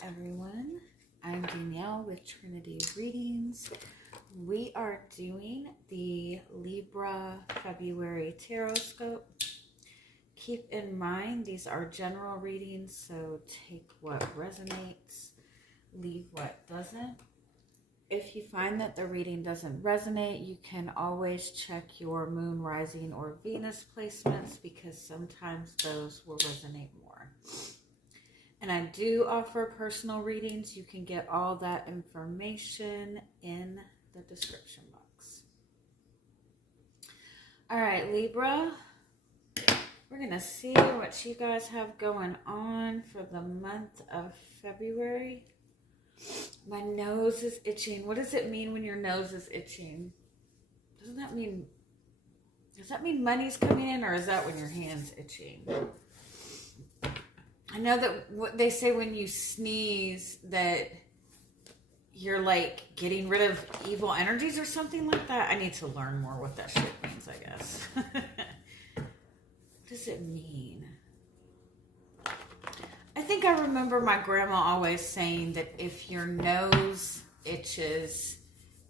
Hi everyone, I'm Danielle with Trinity Readings. We are doing the Libra February Tarotscope. Keep in mind these are general readings, so take what resonates, leave what doesn't. If you find that the reading doesn't resonate, you can always check your moon, rising, or Venus placements because sometimes those will resonate more. And I do offer personal readings. You can get all that information in the description box. All right, Libra, we're going to see what you guys have going on for the month of February. My nose is itching. What does it mean when your nose is itching? Does that mean money's coming in, or is that when your hand's itching? I know that what they say when you sneeze that you're like getting rid of evil energies or something like that. I need to learn more what that shit means, I guess. What does it mean? I think I remember my grandma always saying that if your nose itches,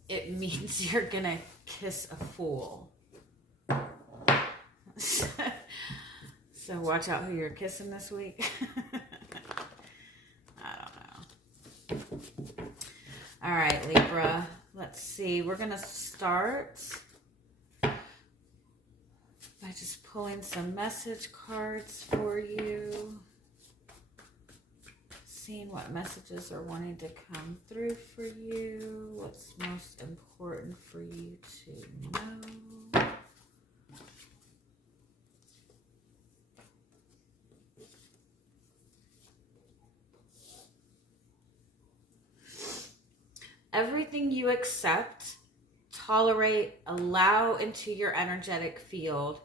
it means you're gonna kiss a fool. So watch out who you're kissing this week. I don't know. All right, Libra. Let's see. We're going to start by just pulling some message cards for you. Seeing what messages are wanting to come through for you. What's most important for you to know. Everything you accept, tolerate, allow into your energetic field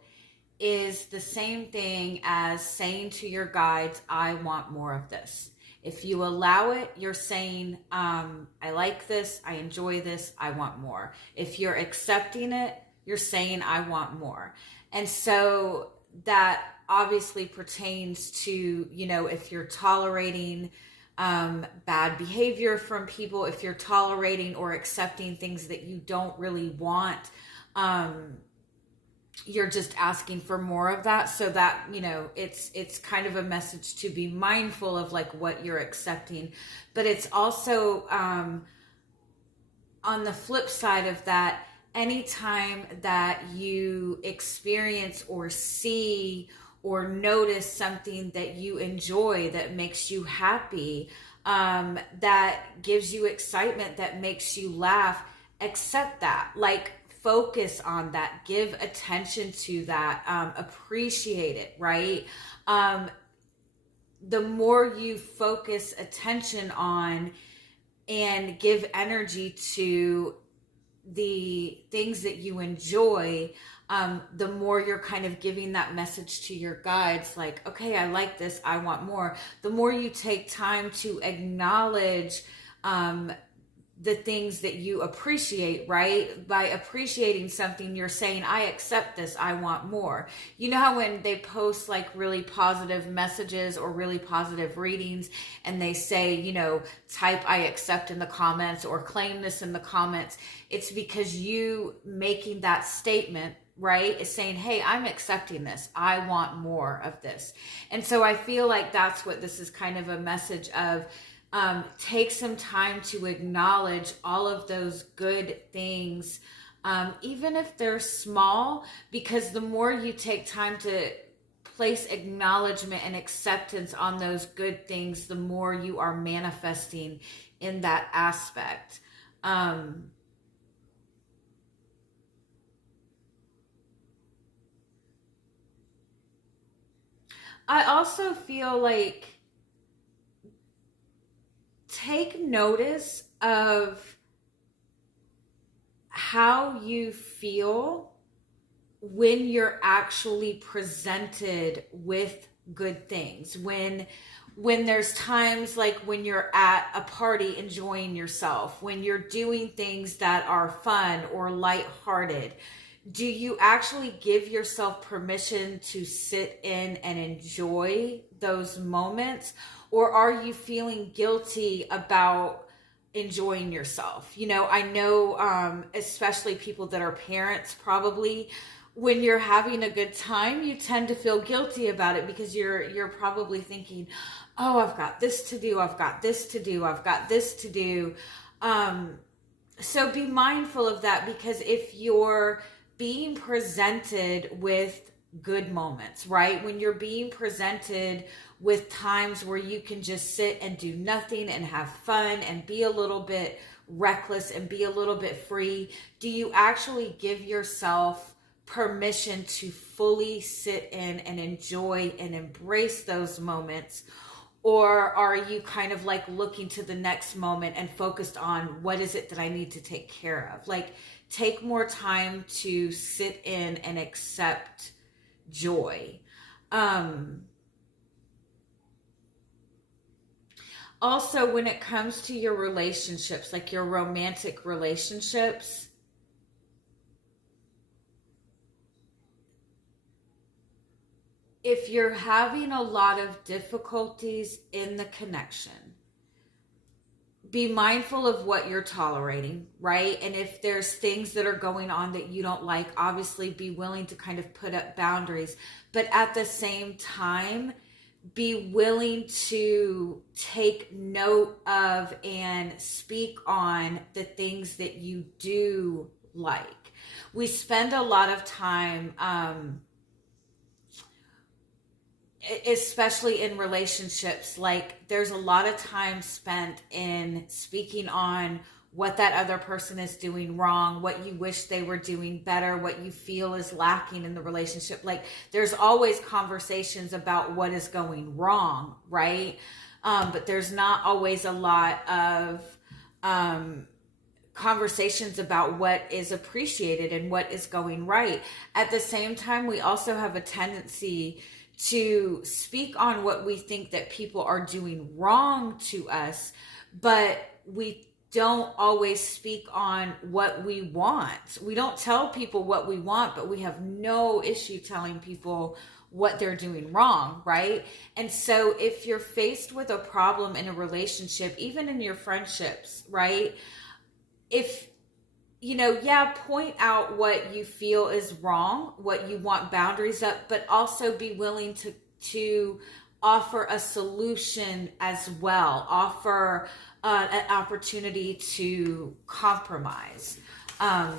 is the same thing as saying to your guides, I want more of this. If you allow it, you're saying, I like this, I enjoy this, I want more. If you're accepting it, you're saying, I want more. And so that obviously pertains to, you know, if you're tolerating bad behavior from people, if you're tolerating or accepting things that you don't really want, you're just asking for more of that. So that, you know, it's kind of a message to be mindful of like what you're accepting, but it's also on the flip side of that, anytime that you experience or see or notice something that you enjoy, that makes you happy, that gives you excitement, that makes you laugh, accept that. Like, focus on that. Give attention to that. Appreciate it, right? The more you focus attention on and give energy to the things that you enjoy, the more you're kind of giving that message to your guides, like, okay, I like this, I want more. The more you take time to acknowledge the things that you appreciate, right? By appreciating something, you're saying, I accept this, I want more. You know how when they post like really positive messages or really positive readings and they say, you know, type I accept in the comments or claim this in the comments, it's because you making that statement, right, is saying, hey, I'm accepting this, I want more of this. And so I feel like that's what this is kind of a message of. Take some time to acknowledge all of those good things, even if they're small, because the more you take time to place acknowledgement and acceptance on those good things, the more you are manifesting in that aspect. I also feel like take notice of how you feel when you're actually presented with good things. When there's times like when you're at a party enjoying yourself, when you're doing things that are fun or lighthearted, do you actually give yourself permission to sit in and enjoy those moments? Or are you feeling guilty about enjoying yourself? You know, I know, especially people that are parents, probably when you're having a good time, you tend to feel guilty about it because you're probably thinking, oh, I've got this to do, I've got this to do, I've got this to do. So be mindful of that, because if you're being presented with good moments, right? When you're being presented with times where you can just sit and do nothing and have fun and be a little bit reckless and be a little bit free, do you actually give yourself permission to fully sit in and enjoy and embrace those moments? Or are you kind of like looking to the next moment and focused on what is it that I need to take care of? Like, take more time to sit in and accept joy. Also, when it comes to your relationships, like your romantic relationships, if you're having a lot of difficulties in the connection, be mindful of what you're tolerating, right? And if there's things that are going on that you don't like, obviously be willing to kind of put up boundaries. But at the same time, be willing to take note of and speak on the things that you do like. We spend a lot of time, especially in relationships, like there's a lot of time spent in speaking on what that other person is doing wrong, what you wish they were doing better, what you feel is lacking in the relationship. Like there's always conversations about what is going wrong, right? But there's not always a lot of conversations about what is appreciated and what is going right. At the same time, we also have a tendency to speak on what we think that people are doing wrong to us, but we don't always speak on what we want. We don't tell people what we want, but we have no issue telling people what they're doing wrong, right? And so if you're faced with a problem in a relationship, even in your friendships, right? If point out what you feel is wrong, what you want boundaries up, but also be willing to offer a solution as well. Offer an opportunity to compromise. Let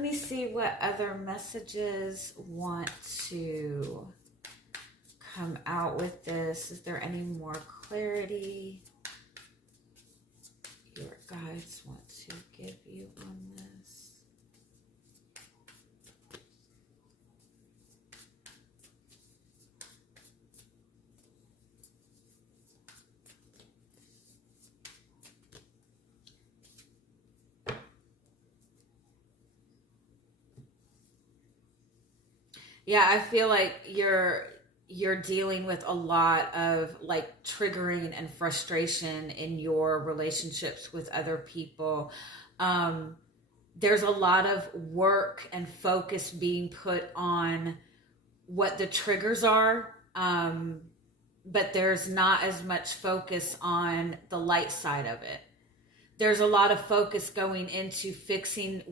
me see what other messages want to come out with this. Is there any more clarity your guides want to give you on this? Yeah, I feel like you're dealing with a lot of like triggering and frustration in your relationships with other people. There's a lot of work and focus being put on what the triggers are, but there's not as much focus on the light side of it. There's a lot of focus going into fixing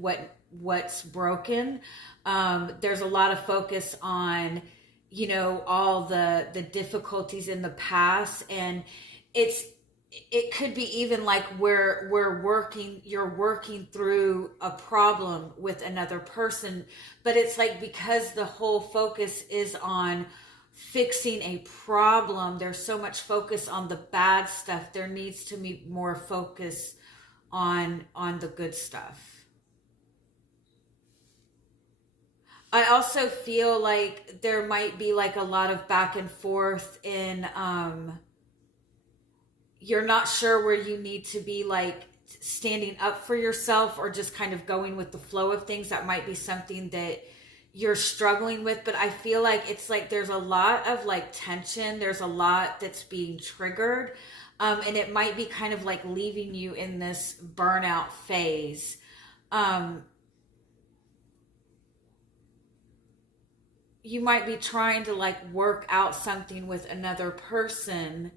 what's broken. There's a lot of focus on, all the difficulties in the past, and it could be even like you're working through a problem with another person, but it's like because the whole focus is on fixing a problem, there's so much focus on the bad stuff. There needs to be more focus on the good stuff. I also feel like there might be like a lot of back and forth in you're not sure where you need to be like standing up for yourself or just kind of going with the flow of things. That might be something that you're struggling with, but I feel like it's like there's a lot of like tension. There's a lot that's being triggered. And it might be kind of like leaving you in this burnout phase. you might be trying to like work out something with another person.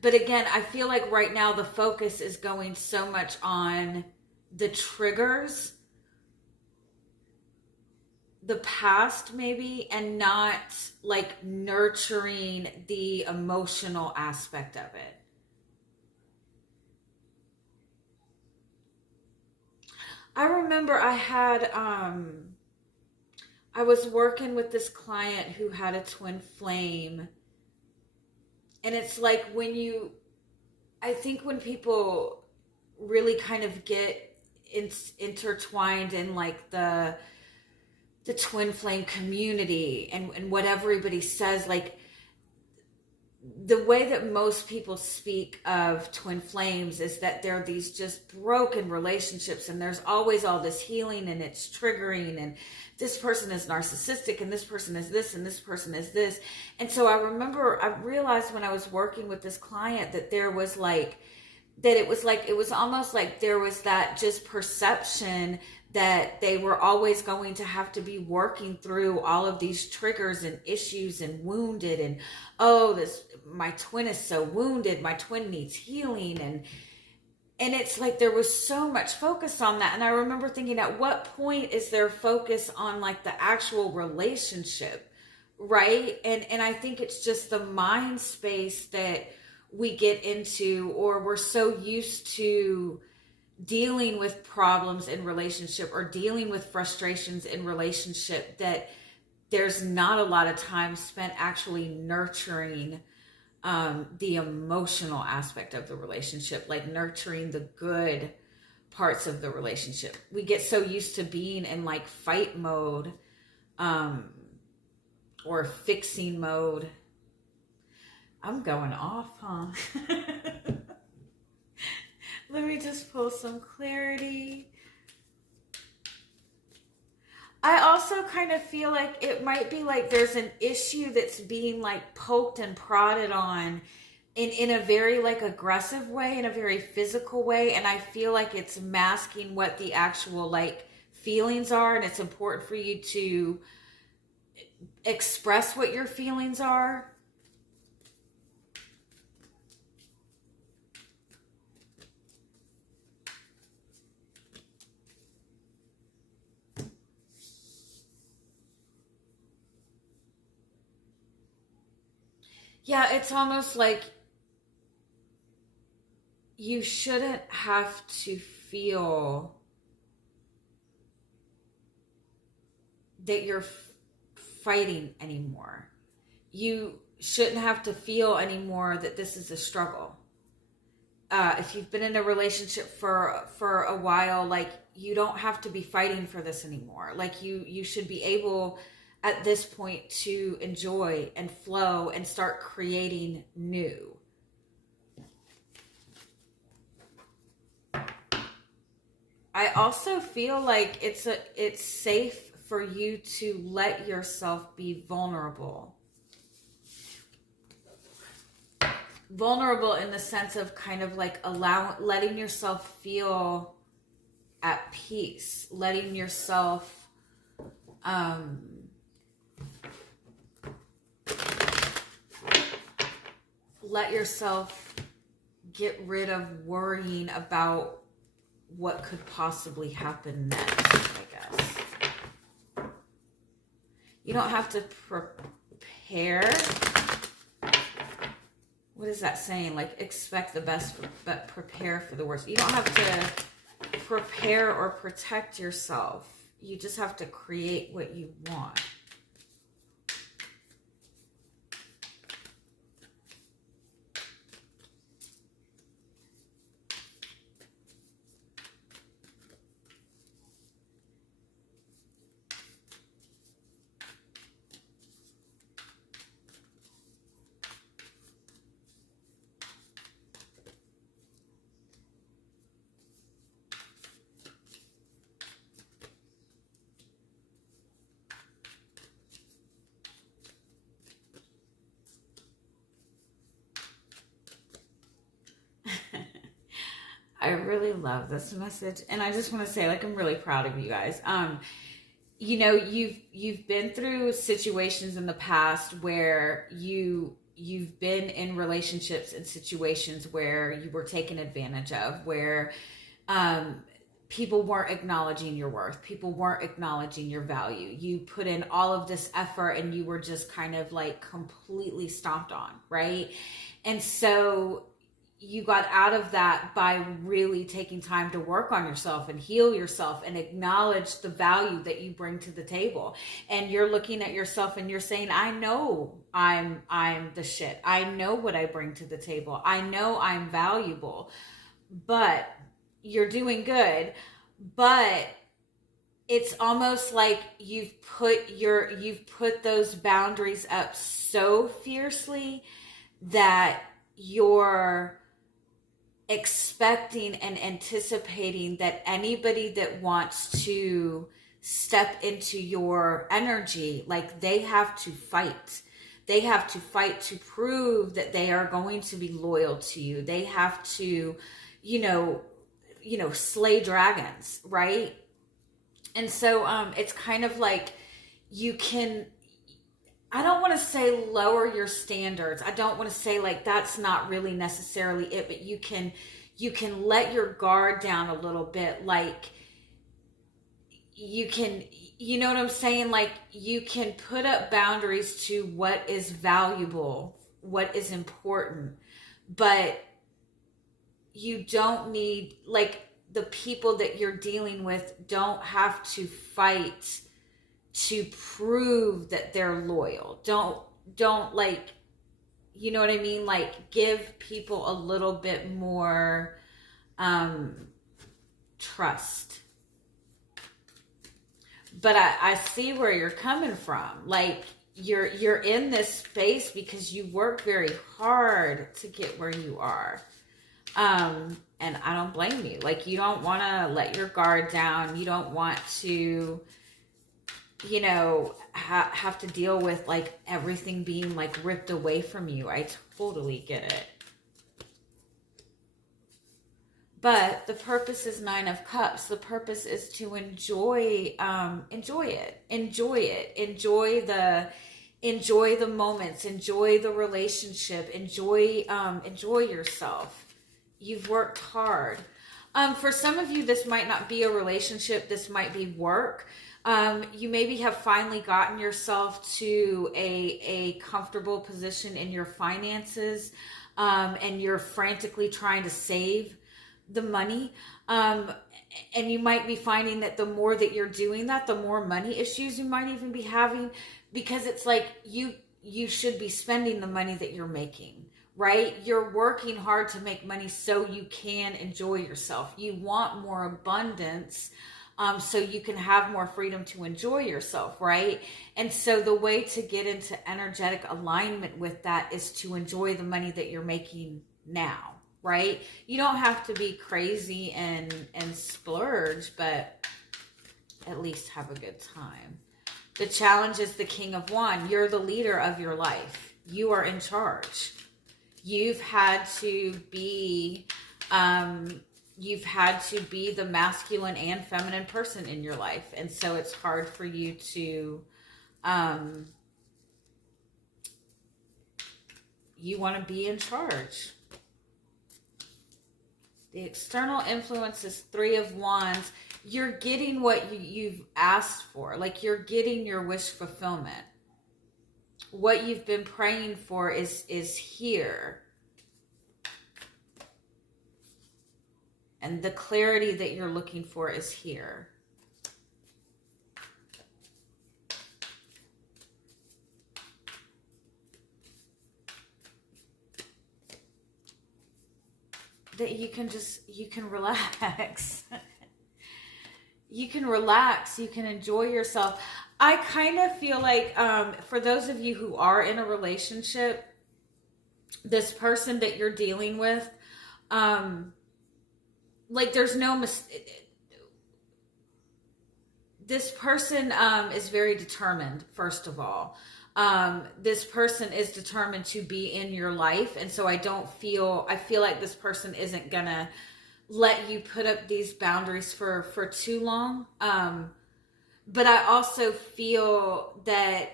But again, I feel like right now the focus is going so much on the triggers, the past maybe, and not like nurturing the emotional aspect of it. I remember I was working with this client who had a twin flame. And it's like I think when people really kind of get intertwined in like the twin flame community and what everybody says, like the way that most people speak of twin flames is that they're these just broken relationships, and there's always all this healing, and it's triggering, and this person is narcissistic, and this person is this, and this person is this. And so I realized when I was working with this client that there was like, that it was almost like there was that just perception that they were always going to have to be working through all of these triggers and issues and wounded, and my twin is so wounded, my twin needs healing, and it's like there was so much focus on that. And I remember thinking, at what point is there focus on like the actual relationship, right? And I think it's just the mind space that we get into, or we're so used to dealing with problems in relationship or dealing with frustrations in relationship that there's not a lot of time spent actually nurturing the emotional aspect of the relationship, like nurturing the good parts of the relationship. We get so used to being in like fight mode or fixing mode. I'm going off, huh? Let me just pull some clarity. I also kind of feel like it might be like there's an issue that's being like poked and prodded on in a very like aggressive way, in a very physical way. And I feel like it's masking what the actual like feelings are. And it's important for you to express what your feelings are. Yeah, it's almost like you shouldn't have to feel that you're fighting anymore. You shouldn't have to feel anymore that this is a struggle. If you've been in a relationship for a while, like you don't have to be fighting for this anymore. Like you should be able at this point to enjoy and flow and start creating new. I also feel like it's safe for you to let yourself be vulnerable. Vulnerable in the sense of kind of like letting yourself feel at peace, letting yourself let yourself get rid of worrying about what could possibly happen next, I guess. You don't have to prepare. What is that saying? Like, expect the best, but prepare for the worst. You don't have to prepare or protect yourself. You just have to create what you want. I really love this message, and I just want to say, like, I'm really proud of you guys. you know, you've been through situations in the past where you've been in relationships and situations where you were taken advantage of, where um people weren't acknowledging your worth, people weren't acknowledging your value. You put in all of this effort and you were just kind of like completely stomped on, right? And so you got out of that by really taking time to work on yourself and heal yourself and acknowledge the value that you bring to the table. And you're looking at yourself and you're saying, I know I'm the shit. I know what I bring to the table. I know I'm valuable. But you're doing good. But it's almost like you've put those boundaries up so fiercely that you're expecting and anticipating that anybody that wants to step into your energy, like they have to fight. They have to fight to prove that they are going to be loyal to you. They have to, you know, slay dragons, right? And so it's kind of like you can, I don't want to say lower your standards. I don't want to say like that's not really necessarily it, but you can let your guard down a little bit. Like you can, you know what I'm saying? Like you can put up boundaries to what is valuable, what is important, but you don't need, like, the people that you're dealing with don't have to fight to prove that they're loyal. Don't like, you know what I mean? Like give people a little bit more trust. But I see where you're coming from. Like you're in this space because you work very hard to get where you are. And I don't blame you. Like you don't want to let your guard down. You don't want to, you know, have to deal with like everything being like ripped away from you. I totally get it. But the purpose is 9 of Cups. The purpose is to enjoy it. Enjoy the moments, enjoy the relationship, enjoy yourself. You've worked hard. For some of you, this might not be a relationship. This might be work. You maybe have finally gotten yourself to a comfortable position in your finances, and you're frantically trying to save the money. And you might be finding that the more that you're doing that, the more money issues you might even be having, because it's like you should be spending the money that you're making, right? You're working hard to make money so you can enjoy yourself. You want more abundance, so you can have more freedom to enjoy yourself, right? And so the way to get into energetic alignment with that is to enjoy the money that you're making now, right? You don't have to be crazy and splurge, but at least have a good time. The challenge is the King of Wands. You're the leader of your life. You are in charge. You've had to be the masculine and feminine person in your life. And so it's hard for you to, you want to be in charge. The external influence is 3 of Wands. You're getting what you've asked for. Like you're getting your wish fulfillment. What you've been praying for is here. And the clarity that you're looking for is here. That you can relax. You can relax. You can enjoy yourself. I kind of feel like for those of you who are in a relationship, this person that you're dealing with, like there's no mistake. This person is very determined, first of all. This person is determined to be in your life. And so I feel like this person isn't gonna let you put up these boundaries for too long. But I also feel that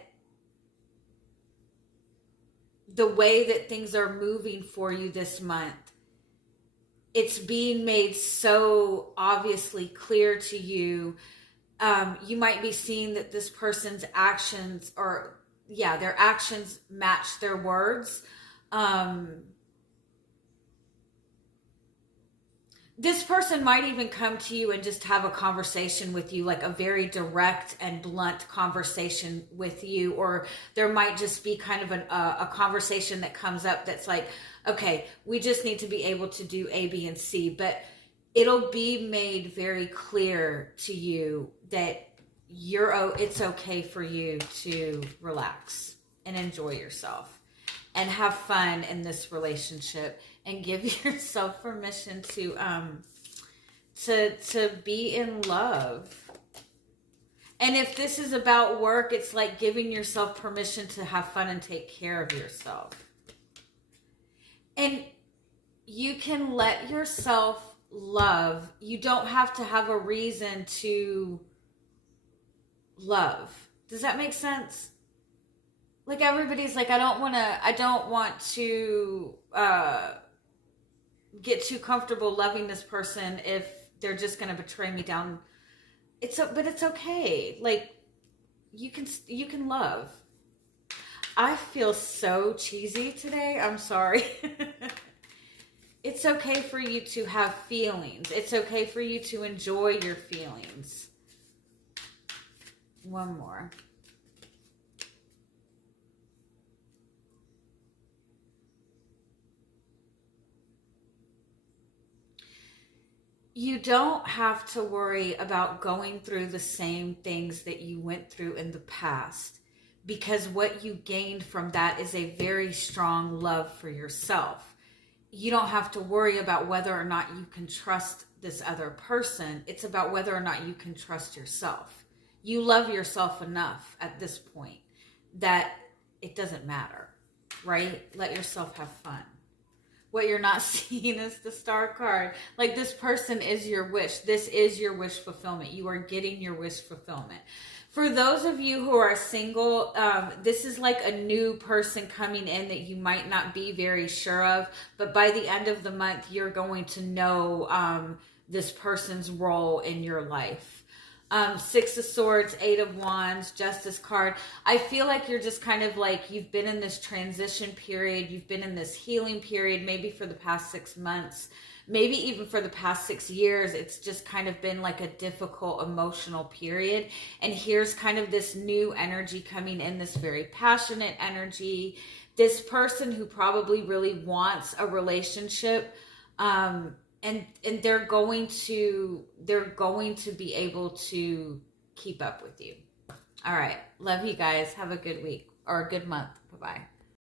the way that things are moving for you this month, it's being made so obviously clear to you. You might be seeing that this person's actions, or their actions match their words. This person might even come to you and just have a conversation with you, like a very direct and blunt conversation with you. Or there might just be kind of a conversation that comes up that's like, okay, we just need to be able to do A, B, and C. But it'll be made very clear to you that it's okay for you to relax and enjoy yourself and have fun in this relationship, and give yourself permission to be in love. And if this is about work, it's like giving yourself permission to have fun and take care of yourself. And you can let yourself love. You don't have to have a reason to love. Does that make sense? Like, everybody's like, I don't want to get too comfortable loving this person if they're just going to betray me down. But it's okay. Like, you can love. I feel so cheesy today. I'm sorry. It's okay for you to have feelings. It's okay for you to enjoy your feelings. One more. You don't have to worry about going through the same things that you went through in the past, because what you gained from that is a very strong love for yourself. You don't have to worry about whether or not you can trust this other person. It's about whether or not you can trust yourself. You love yourself enough at this point that it doesn't matter, right? Let yourself have fun. What you're not seeing is the Star card. Like, this person is your wish. This is your wish fulfillment. You are getting your wish fulfillment. For those of you who are single, this is like a new person coming in that you might not be very sure of, but by the end of the month, you're going to know this person's role in your life. Six of Swords, Eight of Wands, Justice card. I feel like you're just kind of like, you've been in this transition period. You've been in this healing period, maybe for the past 6 months, maybe even for the past 6 years. It's just kind of been like a difficult emotional period. And here's kind of this new energy coming in, this very passionate energy. This person who probably really wants a relationship, and they're going to be able to keep up with you. All right. Love you guys. Have a good week or a good month. Bye-bye.